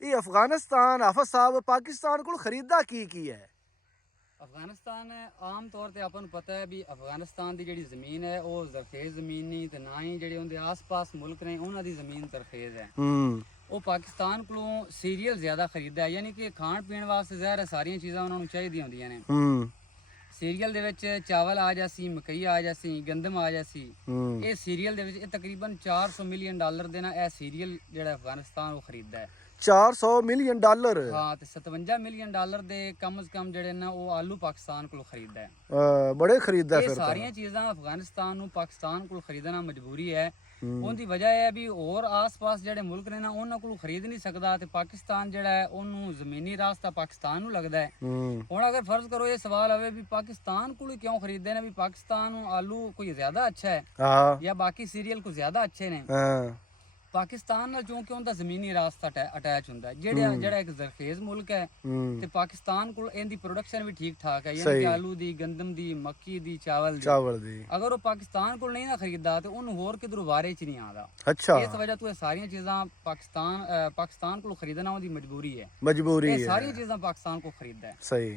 ये अफगानिस्तान हाफिज साहब पाकिस्तान को खरीदा की है? अफगानिस्तान आम तौर पर अपन पता है भी अफगानिस्तान की जी जमीन है वो जरखेज जमीन नहीं तो ना ही जो उनके आस पास मुल्क ने उन्होंने जमीन जरखेज है। वो पाकिस्तान को सीरियल ज्यादा खरीदा है, यानी कि खाण पीण वास्ते ज़ाहिर है सारिया चीज़ां उन्होंने चाहिए होंदियां ने। सीरियल दे विच चावल आ जासी, मकई आ जासी, गंदम आ जासी। ये सीरियल दे विच तकरीबन 400 मिलियन डॉलर देना यह सीरियल जो अफगानिस्तान वो खरीदा है। 400 मिलियन डॉलर? हाँ, तो 57 मिलियन डॉलर दे कम से कम जड़े ना वो आलू पाकिस्तान को खरीदा है। बड़े खरीदा ये फिर सारिया चीज़ां अफगानिस्तान पाकिस्तान को खरीदना मजबूरी है। उनकी वजह है भी और आस पास जड़े मुल्क ने ना उन्होंने को खरीद नहीं सकता, तो पाकिस्तान जड़ा है उन्होंने जमीनी रास्ता पाकिस्तान को लगता है। हुण अगर फर्ज करो ये सवाल आवे भी पाकिस्तान को क्यों खरीदते हैं, भी पाकिस्तान आलू कोई ज्यादा अच्छा है या बाकी सीरियल को ज्यादा अच्छे ने। पाकिस्तान नाल क्योंकि उनका जमीनी रास्ता अटैच होंदा है, जेड़ा एक जरखेज मुल्क है ते पाकिस्तान को इनदी प्रोडक्शन भी ठीक ठाक है, यानी कि आलू दी, गंदम दी, मक्की दी, चावल दी। अगर वो पाकिस्तान को नहीं ना खरीदा तो उन्हें होर किधरों वारे च नहीं आदा। अच्छा, इस वजह तो ये सारिया चीज़ां पाकिस्तान को खरीदना उनकी मजबूरी है। मजबूरी है, सारी चीज़ां पाकिस्तान को खरीदा है। सही।